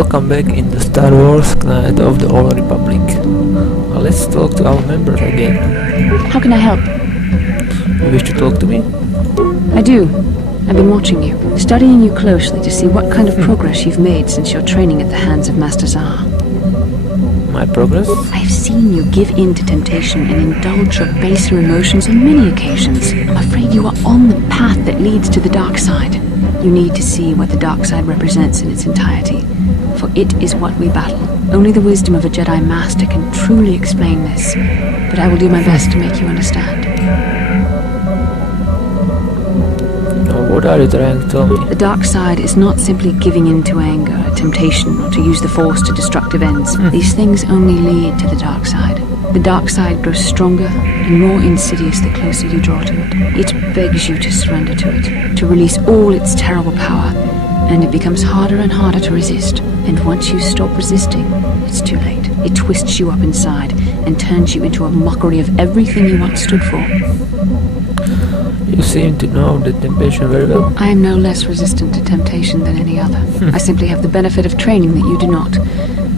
Welcome back in the Star Wars Knight of the Old Republic. Let's talk to our members again. How can I help? You wish to talk to me? I do. I've been watching you, studying you closely to see what kind of progress you've made since your training at the hands of Master Zar. My progress? I've seen you give in to temptation and indulge your baser emotions on many occasions. I'm afraid you are on the path that leads to the dark side. You need to see what the dark side represents in its entirety, for it is what we battle. Only the wisdom of a Jedi Master can truly explain this, but I will do my best to make you understand. What are you trying to tell me? The dark side is not simply giving in to anger, temptation, or to use the Force to destructive ends. These things only lead to the dark side. The dark side grows stronger and more insidious the closer you draw to it. It begs you to surrender to it, to release all its terrible power, and it becomes harder and harder to resist. And once you stop resisting, it's too late. It twists you up inside and turns you into a mockery of everything you once stood for. You seem to know the temptation very well. I am no less resistant to temptation than any other. I simply have the benefit of training that you do not.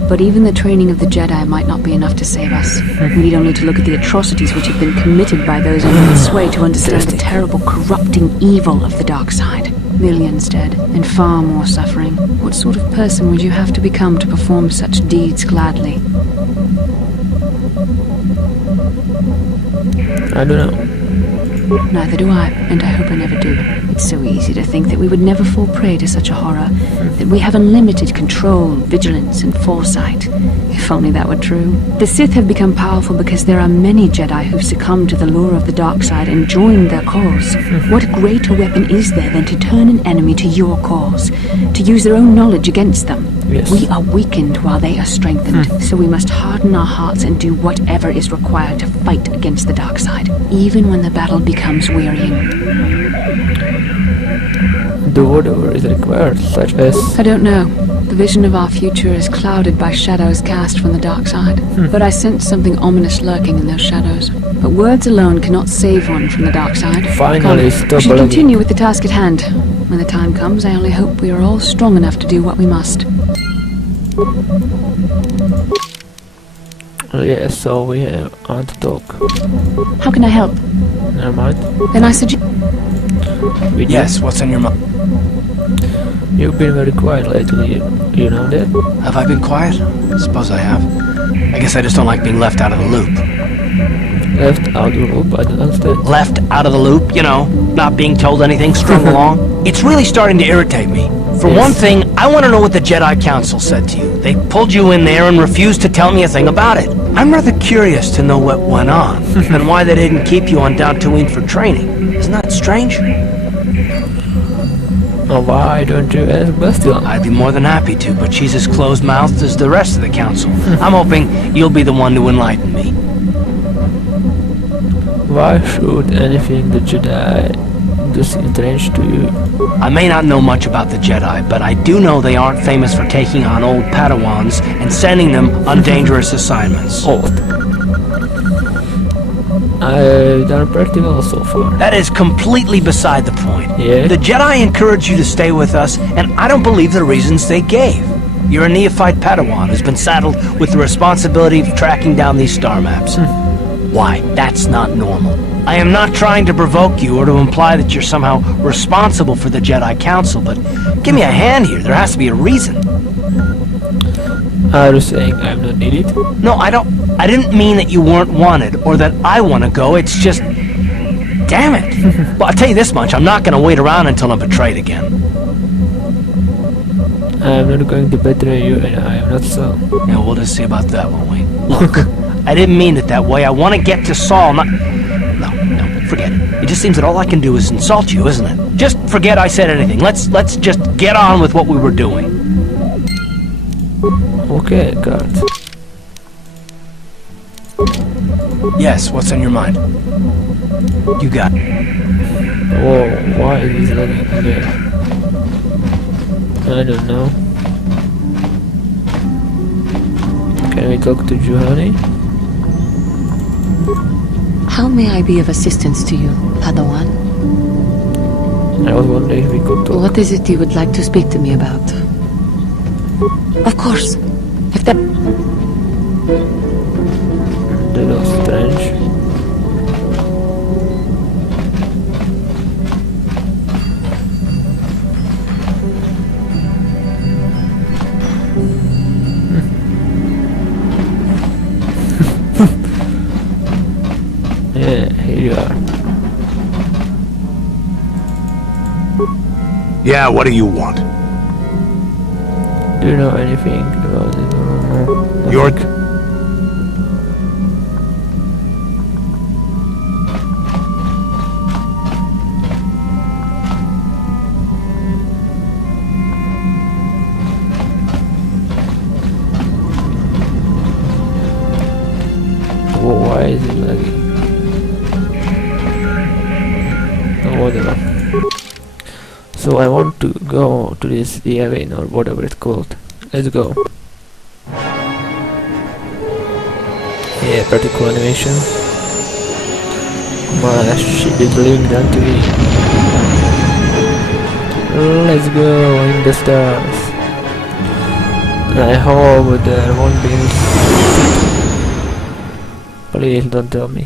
But even the training of the Jedi might not be enough to save us. We need only to look at the atrocities which have been committed by those under its sway to understand the terrible, corrupting evil of the dark side. Millions dead, and far more suffering. What sort of person would you have to become to perform such deeds gladly? I don't know. Neither do I, and I hope I never do. It's so easy to think that we would never fall prey to such a horror, that we have unlimited control, vigilance, and foresight. If only that were true. The Sith have become powerful because there are many Jedi who've succumbed to the lure of the dark side and joined their cause. What greater weapon is there than to turn an enemy to your cause, to use their own knowledge against them? Yes. We are weakened while they are strengthened, so we must harden our hearts and do whatever is required to fight against the dark side, even when the battle becomes wearying. Do whatever is required, such as... I don't know. The vision of our future is clouded by shadows cast from the dark side. But I sense something ominous lurking in those shadows. But words alone cannot save one from the dark side. Finally, Come, stop we should believing. continue with the task at hand. When the time comes, I only hope we are all strong enough to do what we must. Yes, so we want to talk. How can I help? Never mind. Then I suggest... Yes, what's on your mind? You've been very quiet lately, you know that? Have I been quiet? Suppose I have. I guess I just don't like being left out of the loop. Left out of the loop, I don't understand. Left out of the loop, you know, not being told anything, strung along. It's really starting to irritate me. For Yes. one thing, I want to know what the Jedi Council said to you. They pulled you in there and refused to tell me a thing about it. I'm rather curious to know what went on, and why they didn't keep you on Dantooine for training. Isn't that strange? Oh, why don't you ask Bastion? I'd be more than happy to, but she's as closed-mouthed as the rest of the Council. I'm hoping you'll be the one to enlighten me. Why should anything the Jedi do seem strange to you? I may not know much about the Jedi, but I do know they aren't famous for taking on old Padawans and sending them on dangerous assignments. Old. I've done pretty well so far. That is completely beside the point. Yeah? The Jedi encouraged you to stay with us, and I don't believe the reasons they gave. You're a neophyte Padawan who's been saddled with the responsibility of tracking down these star maps. Why, that's not normal. I am not trying to provoke you or to imply that you're somehow responsible for the Jedi Council, but give me a hand here. There has to be a reason. Are you saying I'm not needed? No, I didn't mean that you weren't wanted or that I want to go. It's just... Damn it. Well, I'll tell you this much. I'm not going to wait around until I'm betrayed again. I'm not going to betray you, and I am not so. Yeah, we'll just see about that, won't we? Look, I didn't mean it that way. I want to get to Saul, not... No, forget it. It just seems that all I can do is insult you, isn't it? Just forget I said anything. Let's just get on with what we were doing. Okay, God. Yes, what's on your mind? You got it. Whoa, why is this lagging again? I don't know. Can we talk to Juhani? How may I be of assistance to you, Padawan? I was wondering if we could talk. What is it you would like to speak to me about? Of course. If that... That was strange. Yeah, here you are. Yeah, what do you want? Do you know anything about it? No. You're... Whoa, why is it lagging? Oh, whatever. So I want to go to this Yavin or whatever it's called. Let's go. Yeah, pretty cool animation. My ship is linked onto me. Let's go in the stars. I hope there won't be any... Please don't tell me.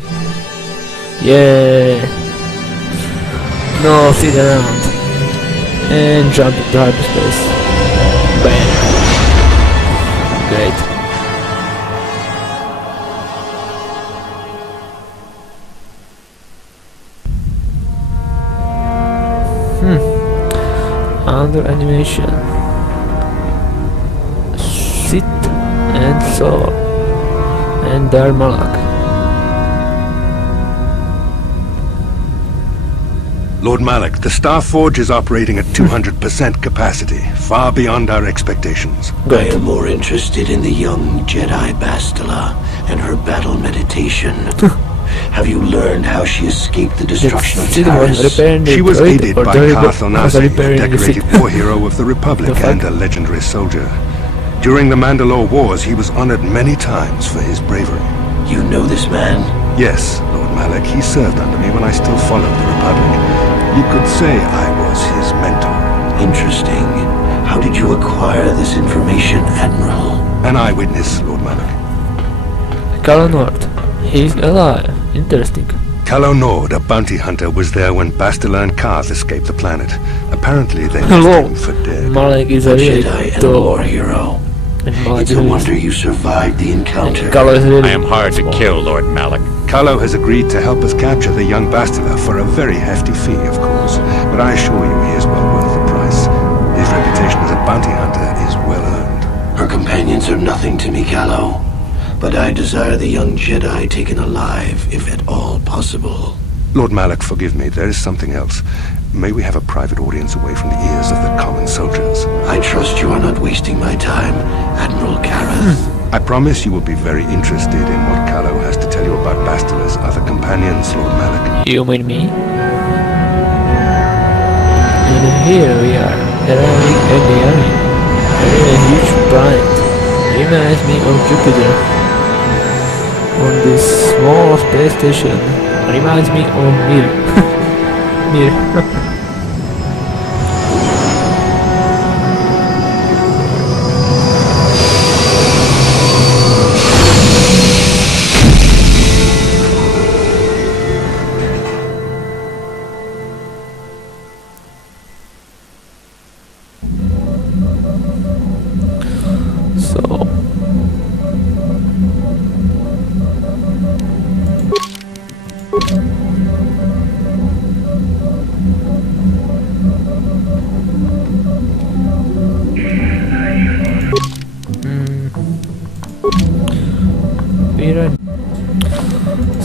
Yeah. No, sit around. And jump into hyperspace. Bam. Great. Under animation. Sit and soar. And Dharmalak. Lord Malik, the Star Forge is operating at 200% capacity, far beyond our expectations. I am more interested in the young Jedi Bastila and her battle meditation. Have you learned how she escaped the destruction of Taris? She was aided by Calo Nord, a decorated war hero of the Republic and a legendary soldier. During the Mandalore Wars, he was honored many times for his bravery. You know this man? Yes, Lord Malik, he served under me when I still followed the Republic. You could say I was his mentor. Interesting. How did you acquire this information, Admiral? An eyewitness, Lord Malik. Calo Nord. He's alive. Interesting. Calo Nord, a bounty hunter, was there when Bastila and Karth escaped the planet. Apparently they Hello. left him for dead. Malik is a really Jedi and a war hero. It's a wonder you survived the encounter. Calo is really I am hard to kill, Lord Malik. Calo has agreed to help us capture the young Bastila for a very hefty fee, of course. But I assure you he is well worth the price. His reputation as a bounty hunter is well earned. Her companions are nothing to me, Calo. But I desire the young Jedi taken alive, if at all possible. Lord Malik, forgive me, there is something else. May we have a private audience away from the ears of the common soldiers? I trust you are not wasting my time, Admiral Kareth. I promise you will be very interested in what Calo has to tell you about Bastila's other companions, Lord Malik. You mean me? And here we are, arriving at the army. A huge planet. Reminds me of Jupiter. On this small space station. Reminds me of Mir. Mir.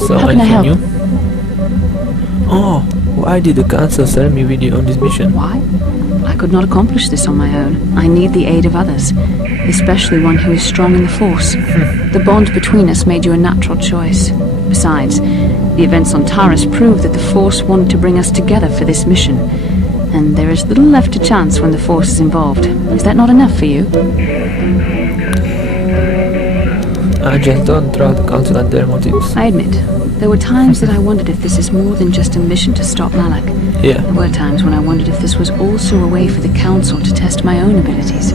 So How can I help? Oh, why did the council send me with you on this mission? Why? I could not accomplish this on my own. I need the aid of others, especially one who is strong in the Force. The bond between us made you a natural choice. Besides, the events on Taris prove that the Force wanted to bring us together for this mission, and there is little left to chance when the Force is involved. Is that not enough for you? I just don't trust the council and their motives. I admit, there were times that I wondered if this is more than just a mission to stop Malak. Yeah. There were times when I wondered if this was also a way for the council to test my own abilities.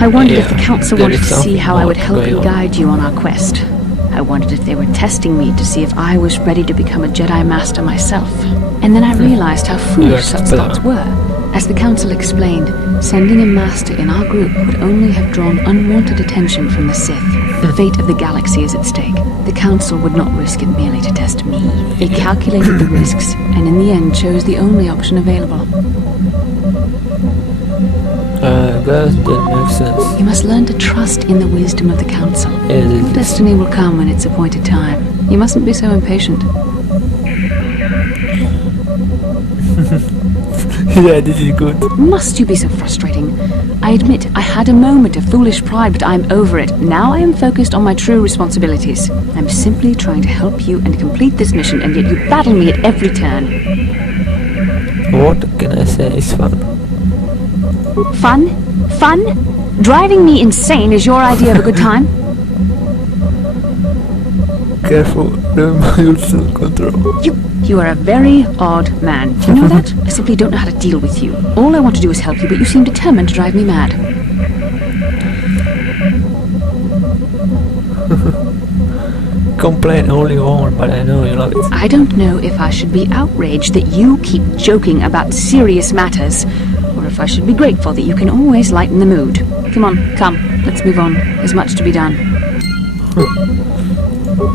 I wondered if the council there wanted is to see how I would help something and going on. guide you on our quest. I wondered if they were testing me to see if I was ready to become a Jedi Master myself. And then I realized how foolish such thoughts were. As the council explained, sending a master in our group would only have drawn unwanted attention from the Sith. The fate of the galaxy is at stake. The council would not risk it merely to test me. They calculated the risks, and in the end chose the only option available. I guess that makes sense. You must learn to trust in the wisdom of the council. Yes, Your destiny will come when its appointed time. You mustn't be so impatient. Yeah, this is good. Must you be so frustrating? I admit I had a moment of foolish pride, but I'm over it. Now I am focused on my true responsibilities. I'm simply trying to help you and complete this mission, and yet you battle me at every turn. What can I say is fun? Fun? Fun? Driving me insane is your idea of a good time? Careful, remember your self-control. You are a very odd man. You know that? I simply don't know how to deal with you. All I want to do is help you, but you seem determined to drive me mad. Complain all you want, but I know you love it. I don't know if I should be outraged that you keep joking about serious matters, or if I should be grateful that you can always lighten the mood. Come on, come, let's move on. There's much to be done.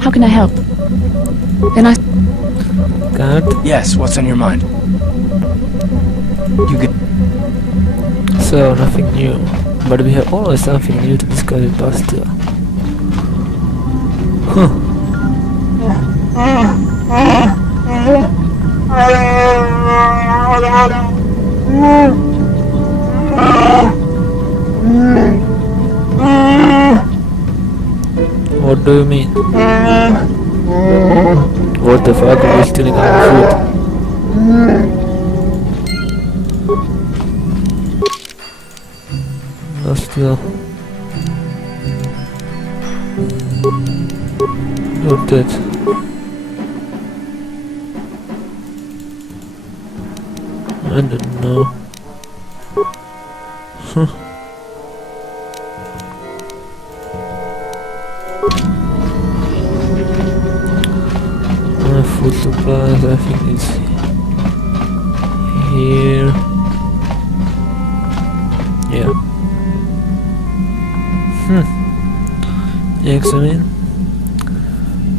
How can I help? Then I... Can't. Yes, what's on your mind? You get... So, nothing new. But we have always something new to discuss with Bastila. Huh. What do you mean? What the fuck are we stealing our food? No, still. You're dead. I don't know. Huh. My food supplies, I think it's here. Yeah. Examine.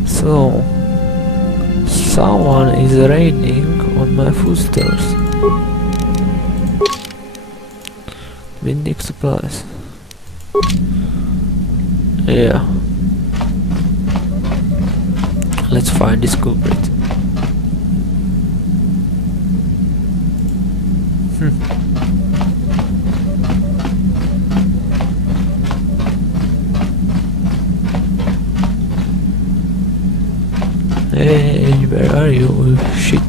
So, someone is raiding on my food stores. Windic supplies. Yeah. Let's find this culprit. Hey, where are you? Oh, shit.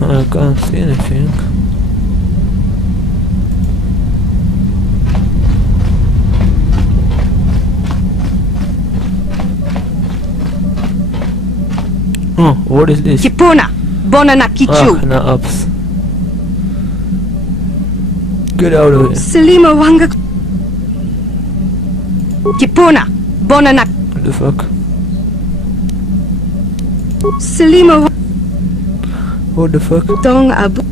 I can't see anything. Oh, what is this? Kipuna, Bonanakichu, No ups. Get out of here. Selima Wanga. Kipuna, Bonanak, What the fuck? Selima What the fuck? Dong Abu.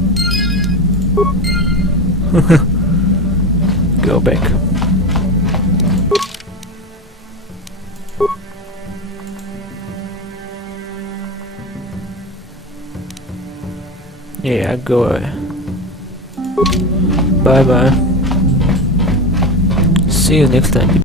Go back. Yeah, go away. Bye bye. See you next time.